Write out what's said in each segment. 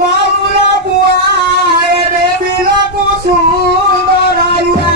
Maulo buae de bilo kusundoraya.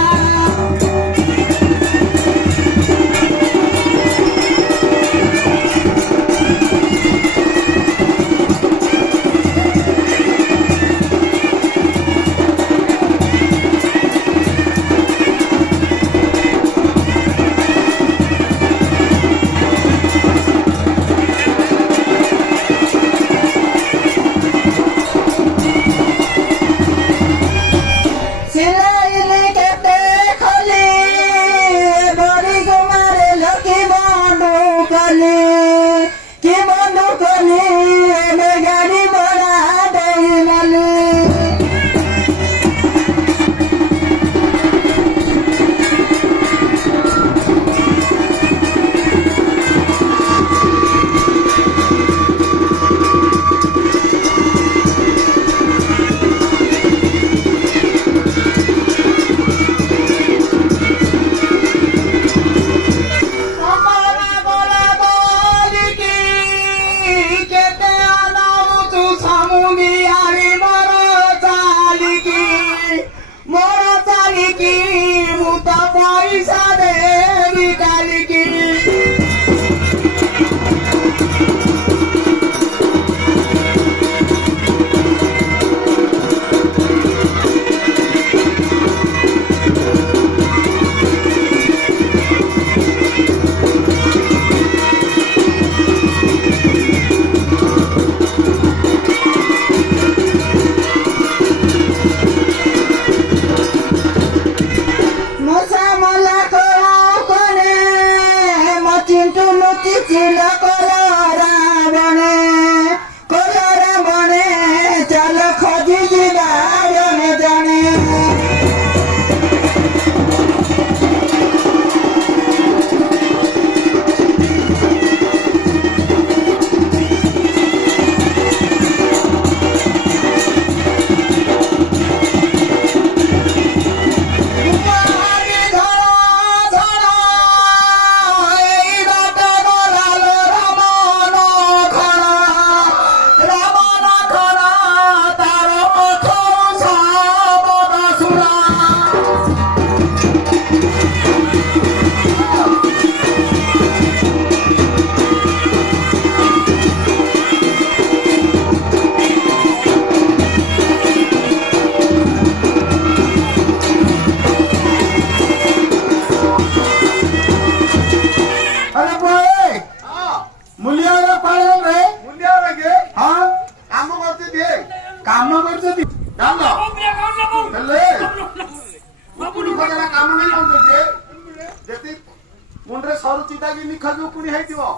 मुंडे सरू चिता की निखजु कुनी हेतिबो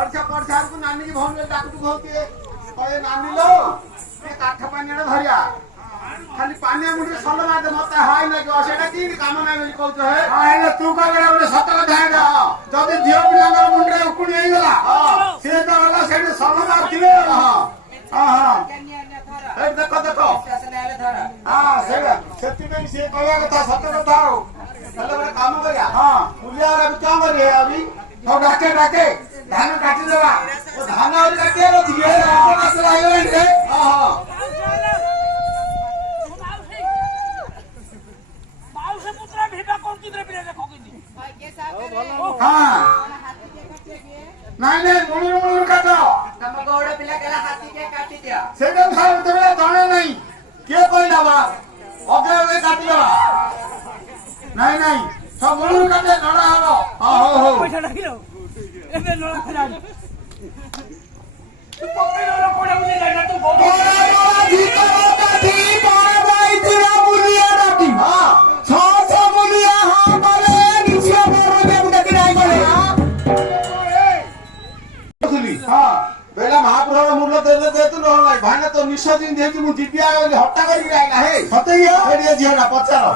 अर्छा परछार को नानी की भौन डाकटु भौके कहे नानी लो ये काठ पानीडा धरिया खाली पानी मुंडे सल्ला मादे मते हाय न कि असेडा की काम ना बोली कहत है हां हेले तू कहबे बोले सत कथा है जदी धियो पिलांगर मुंडे उकुनी हे गला से तो वाला सेडे सल्ला मारथिले हां हां ए देखो देखो हां सेडा सेति में से कहया कथा सत कथा हो चलो बड़ा काम करिया हां मुलिया अभी क्या कर रहे अभी तो डाके डाके धान काटी देवा वो धान और काटे रो दिए आपको कसला आयो रे हां हां बाऊ से पुत्रा भेटा कौन किधर बिना देखो किनी भाई के साथ हां नहीं नहीं मुळुर काटो तम गौड़ पिला केला हाथी के काटी दिया सेडम साहब तबला दाणे नहीं के कहला बा ओके ओके काटी देवा नहीं नहीं सब मुळुर काटे नडा हबो हां हो हो पैसा डाकिलो एबे नडा खरा तू पक्के नडा कोडा मुनी जाना तू बोल भीतर काटी पाए भाई तेरा मुलिया डाकी हां 600 मुलिया हां बोले निछे बोल में देखि नहीं बोले हां खुली हां बेला महाप्रभु मूल्य दे तू न भाई भाना तो निश्चय दिन दे कि मु दिव्या हट्टा करी राइना हे सतैया एडिया झेडा पचारो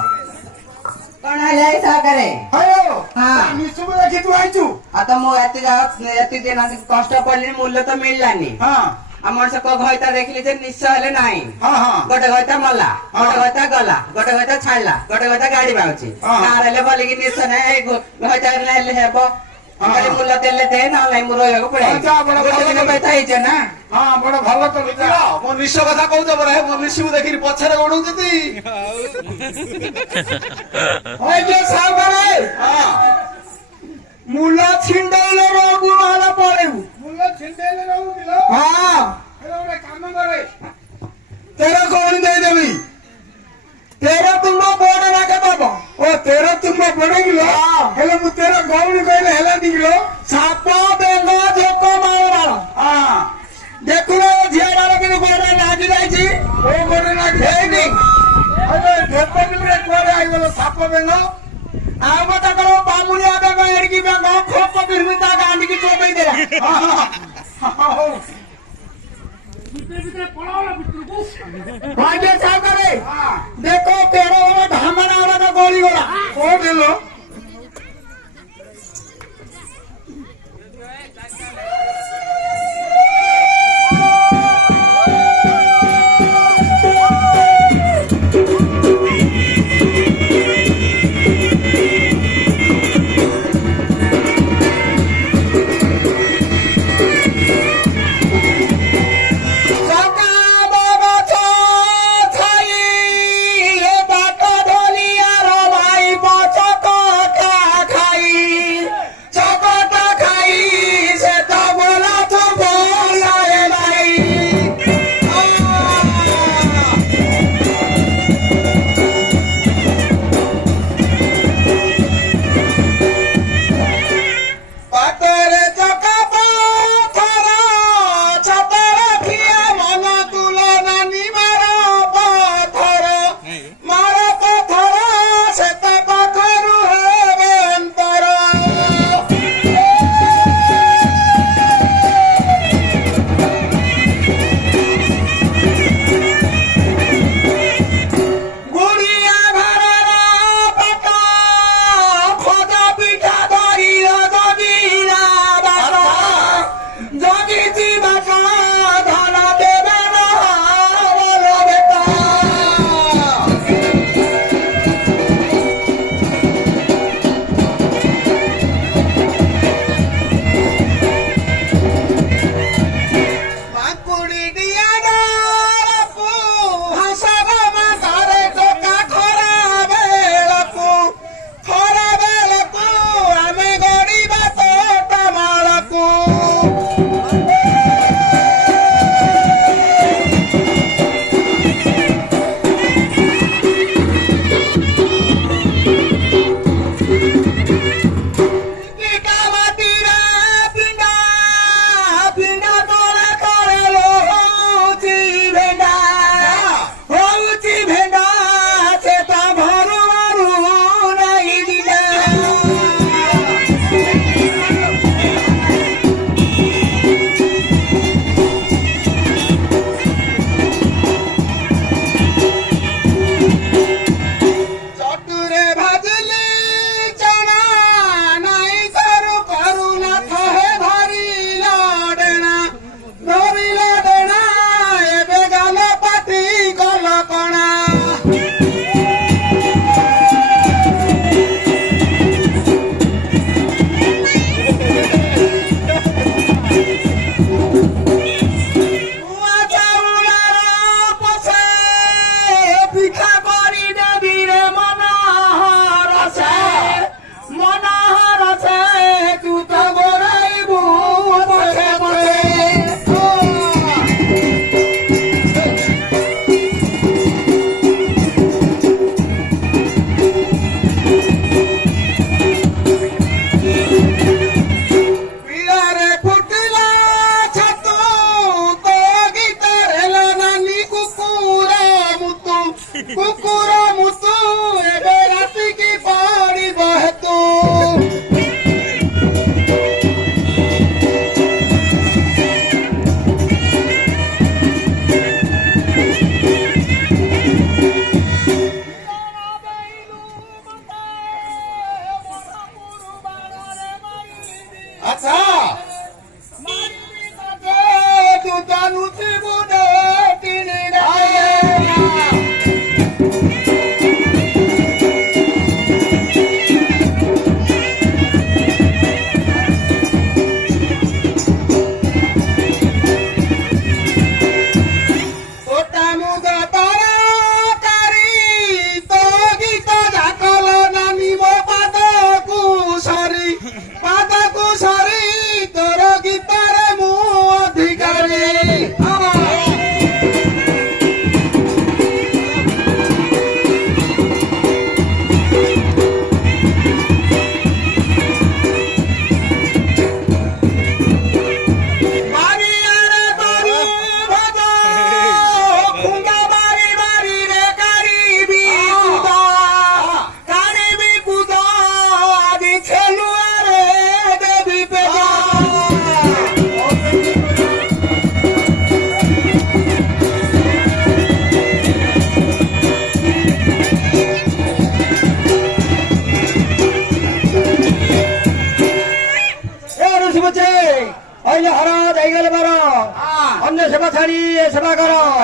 कोण आले सागरे हयो हां निश्चय देखि तू आइचू आता मो एते जात एते दिन कष्ट पडली मूल्य तो मिललानी हां हमर से को घयता देखली जे निश्चय हले नाही हां हां गोटे घयता मला गोटे घयता गला गोटे घयता छाडला गोटे घयता गाडी बाउची कारले बोली कि निश्चय नाही घयता ले हेबो ଖାଲି ମୁଲ ଦେଲେ ଦେ ନହେଲେ ମୁଁ ରହିବାକୁ ପଡେ ବେତା ହେଇଛ ନା ହଁ ବଡ ଭଲ ତ ମୋ ନିଶ କଥା କହୁଛ ପରା ମୋ ନିଶକୁ ଦେଖିକି ପଛରେ ଗଣୁଛନ୍ତି ମୁଲ ଛିଣ୍ଡେଇଲେ ରହୁ ନହେଲେ ପଳେଇବୁ ମୁଲ ଛିଣ୍ଡେଇଲେ ରହୁଥିଲ ହଁ ଗୋଟେ କାମ କରେ ତେର କଉଣି ଦେଇଦେବି ତେର ତୁମ ବଡ ନାକେ ଦବ ଓ ତେର ତୁମ ପଡେଇଲ ହେଲେ ମୁଁ ତେର ଗଉଣି କହିଲେ ହେଲାନି କିଲୋ ସାପ ବେଙ୍ଗ ଜୋକ ମାଳ ହଁ ଦେଖୁନ ଝିଅ ଡାଳ କିନ୍ତୁ ଗୋଡ ଲାଗି ଯାଇଛି କୋଉ ଗୋଟେ ଲାଗି ହେଇନି କୁଆଡେ ଆଇଗଲ ସାପ ବେଙ୍ଗ ଆଉ ମୋ ତାଙ୍କର ବାମୁଣିଆ ବେଙ୍ଗ ଏଡିକି ବେଙ୍ଗ ଖୋପ ବିର୍ମି ତା ଗାଣ୍ଡିକି ଚୋବେଇ ଦେଲା ଭାଗ୍ୟ ସାଗରେ ଦେଖ ତେର ଧାମଣା ଗୁଡାକ ଗଳିଗଲା କୋଉଠି ଲୋ ତୁ ଜାଣୁଥିବୁ କର